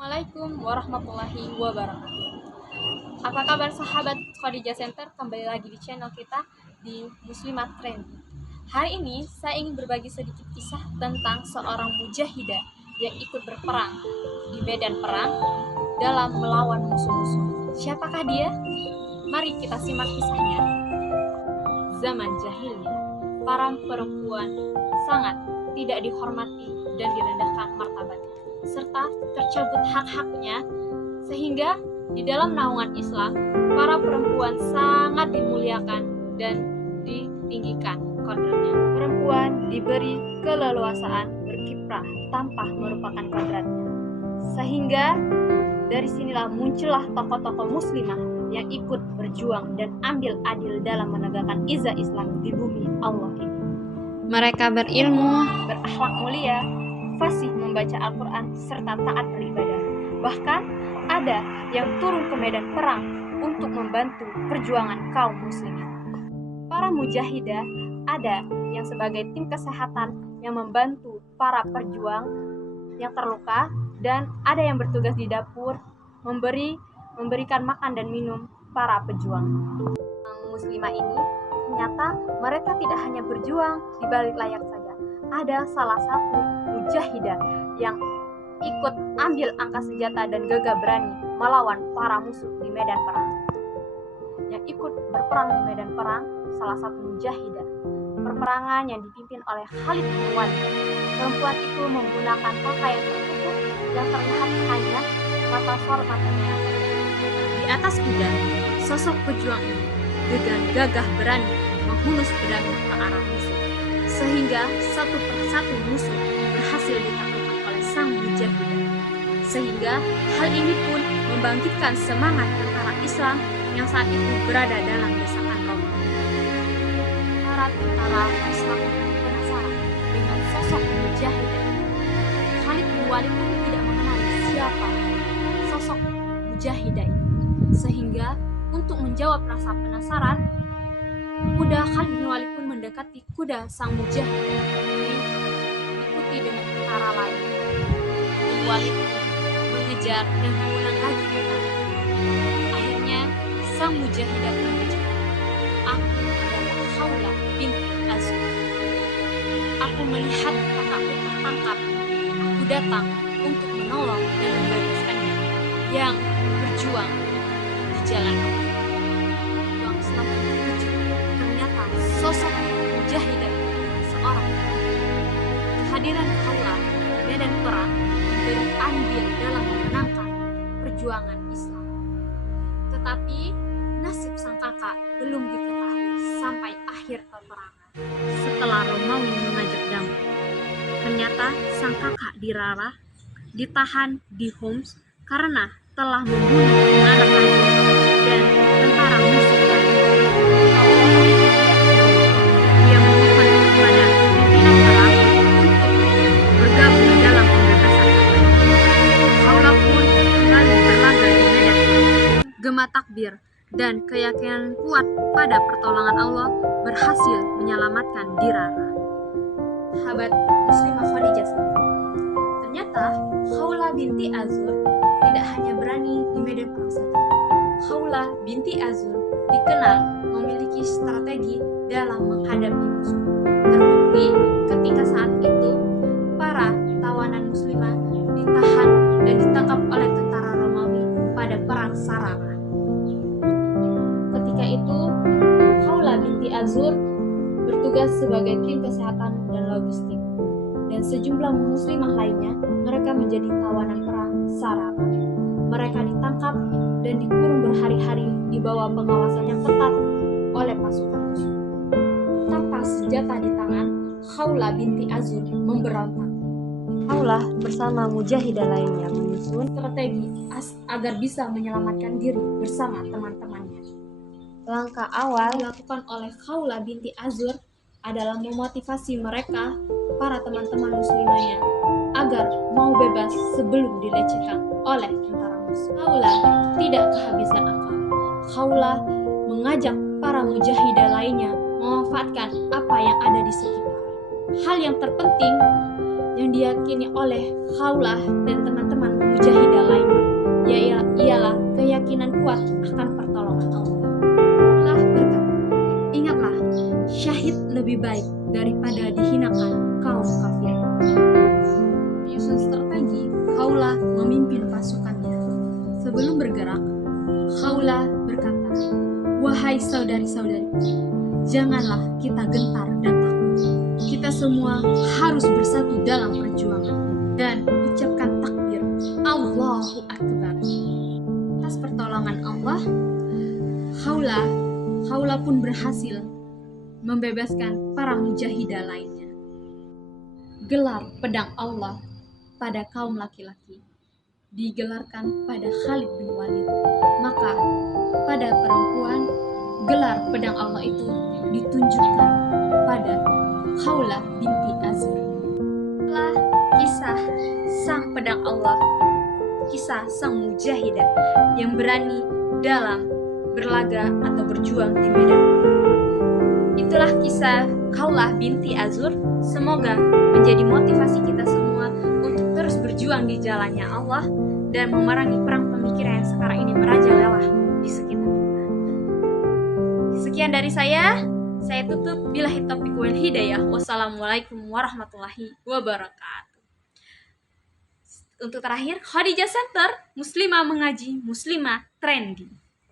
Assalamualaikum warahmatullahi wabarakatuh. Apa kabar sahabat Khadijah Center? Kembali lagi di channel kita di Muslimat Trend. Hari ini saya ingin berbagi sedikit kisah tentang seorang mujahidah yang ikut berperang di medan perang dalam melawan musuh-musuh. Siapakah dia? Mari kita simak kisahnya. Zaman jahiliyah, para perempuan sangat tidak dihormati dan direndahkan martabatnya serta tercabut hak-haknya, sehingga di dalam naungan Islam para perempuan sangat dimuliakan dan ditinggikan kodratnya. Perempuan diberi keleluasaan berkiprah tanpa merupakan kodratnya, sehingga dari sinilah muncullah tokoh-tokoh muslimah yang ikut berjuang dan ambil adil dalam menegakkan izah Islam di bumi Allah ini. Mereka berilmu, berakhlak mulia, fasih membaca Al-Quran serta taat beribadah. Bahkan ada yang turun ke medan perang untuk membantu perjuangan kaum muslimin. Para mujahidah ada yang sebagai tim kesehatan yang membantu para perjuang yang terluka, dan ada yang bertugas di dapur memberikan makan dan minum para pejuang. Muslimah ini ternyata mereka tidak hanya berjuang di balik layar saja. Ada salah satu mujahidah yang ikut ambil angkat senjata dan gagah berani melawan para musuh di medan perang. Yang ikut berperang di medan perang salah satu mujahidah. Perperangan yang dipimpin oleh Khalid bin Walid. Perempuan itu menggunakan pakaian tertutup yang terlihat hanya mata sorot matanya. Di atas kuda, sosok pejuang ini dengan gagah berani menghunus pedangnya ke arah musuh, sehingga satu persatu musuh berhasil ditaklukkan oleh sang mujahidah. Sehingga hal ini pun membangkitkan semangat tentara Islam yang saat itu berada dalam desakan Roma. Para tentara Islam penasaran dengan sosok mujahidah. Khalid bin Walid pun tidak mengenali siapa sosok mujahidah ini. Sehingga untuk menjawab rasa penasaran, kuda Khalid bin Walid pun mendekati kuda sang mujahidah, diikuti dengan tentara lain. Bin Walid mengejar dan mengulang lagi pertanyaan. Akhirnya sang mujahidah pun berkata, "Aku adalah Khawlah binti Azur. Aku melihat kakakku tertangkap. Aku datang untuk menolong dan membebaskannya yang berjuang di jalan Allah." Yang selalu terkejut, ternyata sosok mujahidah seorang kehadiran Khawlah di medan perang memberi andil dalam memenangkan perjuangan Islam. Tetapi nasib sang kakak belum diketahui sampai akhir peperangan. Setelah Romawi mengajak damai, ternyata sang kakak dirarah, ditahan di Homs karena telah membunuh anak raja dan tentara musuh lain. Dia memohon kepada pimpinan perang untuk bergabung dalam pembebasan kakaknya. Khawlah pun kembali berlaga di medan perang. Gema takbir dan keyakinan kuat pada pertolongan Allah berhasil menyelamatkan Dirara. Sahabat Muslimah Khadijah, ternyata Khawlah binti Azur tidak hanya berani di medan perang saja. Khawlah binti Azur dikenal memiliki strategi dalam menghadapi musuh. Terbukti ketika saat itu para tawanan muslimah ditahan dan ditangkap oleh tentara Romawi pada perang Sarara. Ketika itu Khawlah binti Azur bertugas sebagai tim kesehatan dan logistik, dan sejumlah muslimah lainnya mereka menjadi tawanan perang Sarara. Mereka ditangkap dan dikurung berhari-hari di bawah pengawasan yang ketat oleh pasukan musuh. Tanpa senjata di tangan, Khawlah binti Azur memberontak. Khawlah bersama mujahidah lainnya menyusun strategi agar bisa menyelamatkan diri bersama teman-temannya. Langkah awal dilakukan oleh Khawlah binti Azur adalah memotivasi mereka, para teman-teman muslimahnya, agar mau bebas sebelum dilecehkan oleh tentara musuh. Khawlah tidak kehabisan akal. Khawlah mengajak para mujahidah lainnya memanfaatkan apa yang ada di sekitar. Hal yang terpenting yang diyakini oleh Khawlah dan teman-teman mujahidah lainnya, ialah keyakinan kuat akan pertolongan Allah. Allah berkata, ingatlah, syahid lebih baik daripada dihinakan kaum kafir. Menyusun strategi, Khawlah memimpin pasukannya. Sebelum bergerak, Khawlah berkata, wahai saudari-saudariku, janganlah kita gentar dan takut. Kita semua harus bersatu dalam perjuangan dan ucapkan takbir, Allahu Akbar. Atas pertolongan Allah, Khawlah pun berhasil membebaskan para mujahidah lainnya. Gelar pedang Allah pada kaum laki-laki digelarkan pada Khalid bin Walid. Maka pada perempuan, gelar pedang Allah itu ditunjukkan pada Khawlah binti Azur. Setelah kisah sang pedang Allah, kisah sang mujahidah yang berani dalam berlaga atau berjuang di medan. Itulah kisah Khawlah binti Azur. Semoga menjadi motivasi kita semua untuk terus berjuang di jalannya Allah dan memerangi perang pemikiran yang sekarang ini merajalela di sekitar kita. Sekian dari saya tutup. Billahi taufiq wal hidayah. Wassalamualaikum warahmatullahi wabarakatuh. Untuk terakhir, Khadijah Center, Muslimah mengaji, Muslimah trendy.